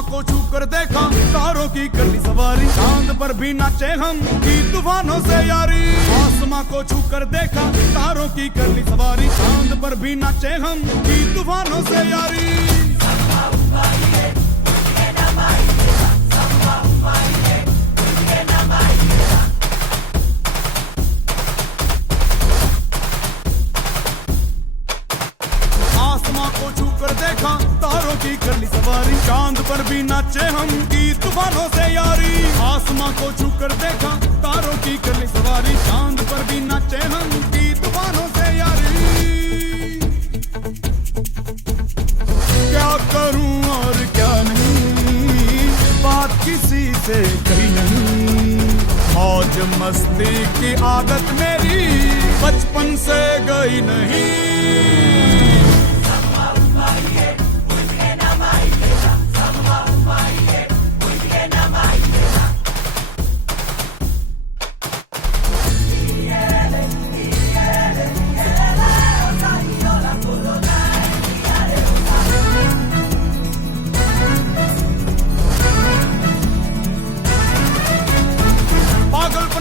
आसमां को छू कर देखा, तारों की कर ली सवारी, चांद पर भी नाचे हम, की तूफानों से यारी। आसमां को छू कर देखा, तारों की कर ली सवारी, चांद पर भी नाचे हम, की तूफानों से यारी। देखा तारों की कर ली सवारी, चांद पर भी नाचे हम, की तूफानों से यारी। आसमां को छू कर देखा, तारों की कर ली सवारी, चांद पर भी नाचे हम, की तूफानों से यारी। क्या करूं और क्या नहीं, बात किसी से कही नहीं। मौज मस्ती की आदत मेरी बचपन से गई नहीं।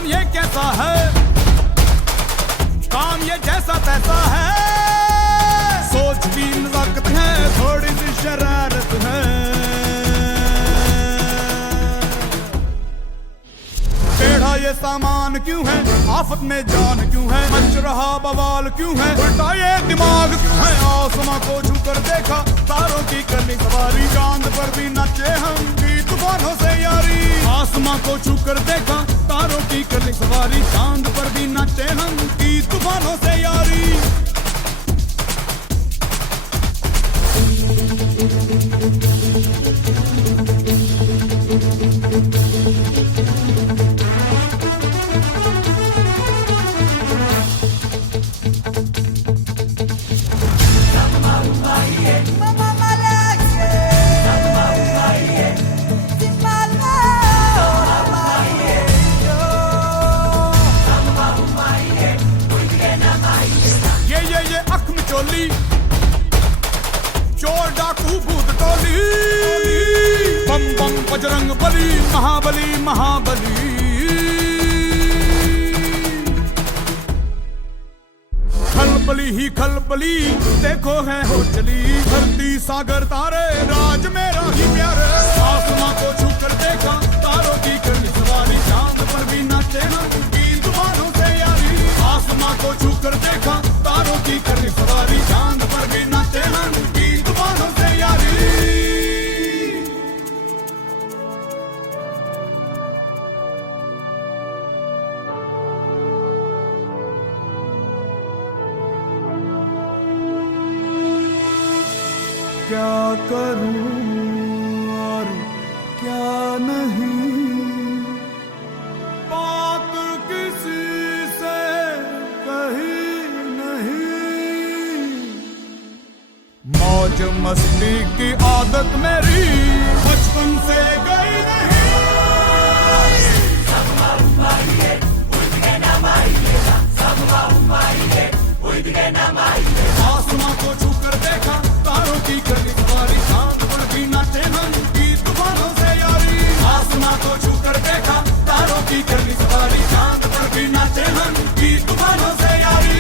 ये कैसा है काम, ये जैसा तैसा है, सोच की नजाकत है, थोड़ी सी शरारत है। टेढ़ा ये सामान क्यों है, आफत में जान क्यों है, मच रहा बवाल क्यों है, उल्टा ये दिमाग क्यों है। आसमां को छू कर देखा, तारों की करनी सवारी, चांद पर भी नाचे हम, की तूफानों से यारी। आसमां को छू कर देखा, तारों की करनी सवारी, चांद पर भी नाचे हम, की तूफानों से यारी। चोर डाकू भूत टोली, बम बम बजरंग बली, महाबली महाबली। खलबली ही खलबली, देखो है हो चली, धरती सागर तारे, राज मेरा ही प्यारे। आसमां को छू कर देखा, तारों की करनी सवारी, चांद पर भी नाचे हम, की तूफानों से यारी। आसमां को छू कर देखा, तारों की करनी सवारी, चांद पर भी नाचे हम, की तूफानों से यारी। क्या करूं और क्या नहीं, बात किसी से कही नहीं। मौज मस्ती की आदत मेरी बचपन से गई नहीं। आसमां को छू कर देखा, तारों की करनी सवारी, चांद पर भी नाचे हम, की तूफानों से यारी। आसमां को छू कर देखा, तारों की करनी सवारी, चांद पर भी नाचे हम, की तूफानों से यारी।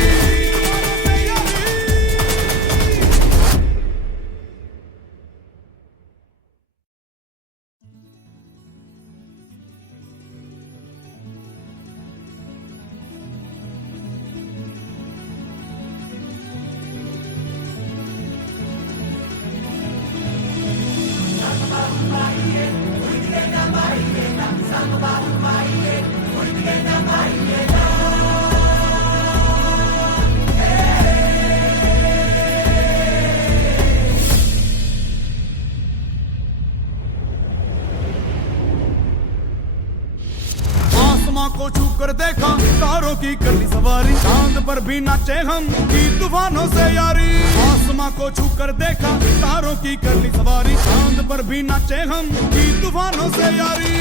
आसमां को छू कर देखा, तारों की कर ली सवारी, चांद पर भी नाचे हम, की तूफानों से यारी। आसमां को छू कर देखा, तारों की कर ली सवारी, चांद पर भी नाचे हम, की तूफानों से यारी।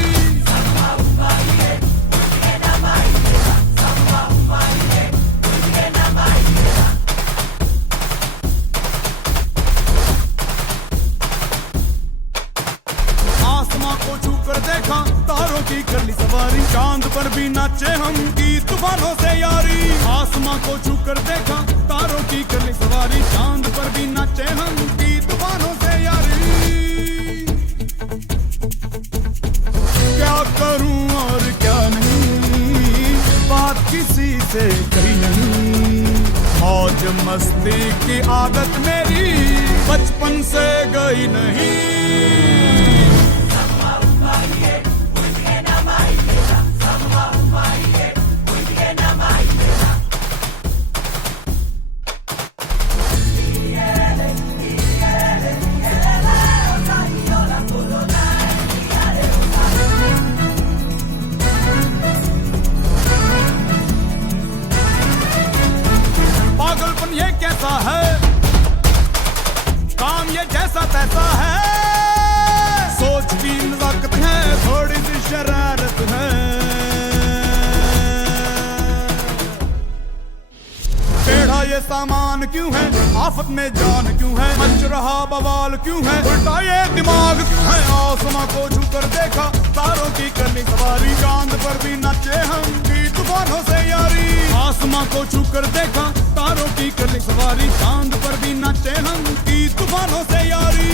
चांद पर भी नाचे हम की तूफानों से यारी। आसमां को छू कर देखा तारों की कर ली सवारी। चांद पर भी नाचे हम की तूफानों से यारी। क्या करूं और क्या नहीं, बात किसी से कही नहीं। मौज मस्ती की आदत मेरी बचपन से गई नहीं। पागलपन ये कैसा है, काम ये जैसा तैसा है। सोच की नजाकत है, थोड़ी सी शरारत है। टेढ़ा ये सामान क्यों है, आफत में जान क्यों है। मच रहा बवाल क्यों है, उल्टा ये दिमाग क्यों है। आसमां को छू कर देखा तारों की करनी सवारी। चांद पर भी नाचे हम की तूफानों से यारी। आसमां को छू कर देखा तारों की करनी सवारी। चांद पर भी नाचे हम की तूफानों से यारी।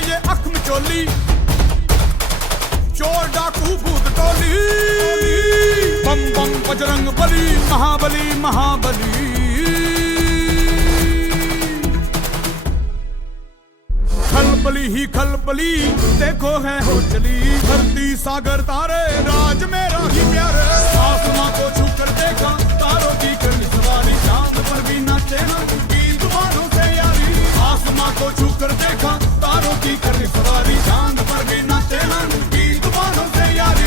ये अख में चोली, चोर डाकू भूत टोली। बम बम बजरंग बली, महाबली महाबली। खलबली ही खलबली देखो है हो चली। धरती सागर तारे राज मेरा ही प्यारे। आसमां को छू कर देखा तारों की करनी सवारी। चांद पर भी नाचे हम की तूफानों से यारी। आसमां को छू कर देखा तारों की करनी सवारी। चांद पर भी नाचे हम की तूफानों से यारी।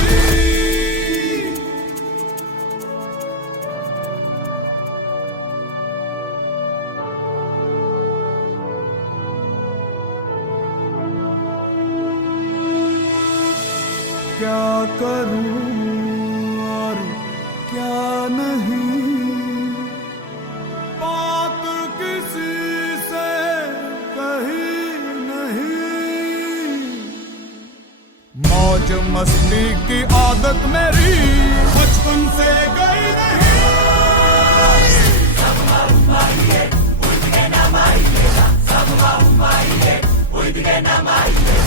क्या करूं और क्या नहीं, बात किसी से कही नहीं। मौज मस्ती की आदत मेरी बचपन से गई नहीं।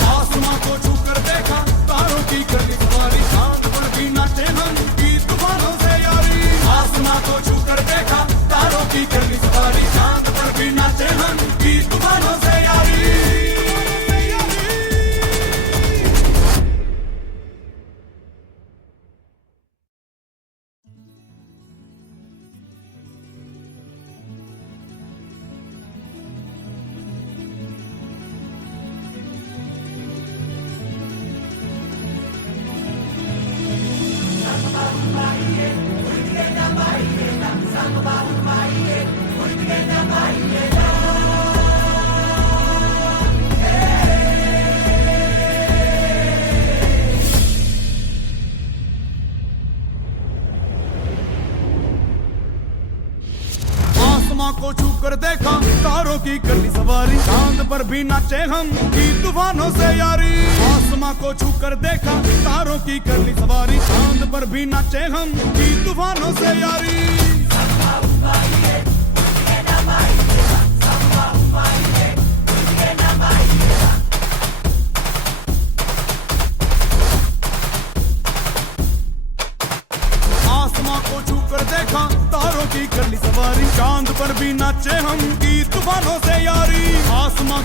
आसमां को छू कर देखा तारों की करनी सवारी। चांद पर भी नाचे हम की तूफानों से यारी। आसमां को छू कर देखा तारों की करनी सवारी। चांद पर भी नाचे हम की तूफानों से यारी। आसमां को छू कर देखा तारों की करनी सवारी। चांद पर भी नाचे हम की तूफानों से यारी। आसमां को छू कर देखा तारों की करनी सवारी। चांद पर भी नाचे हम की तूफानों से यारी। आसमां को छू कर देखा तारों की करनी सवारी। चांद पर भी नाचे हम की तूफानों से यारी। आसमां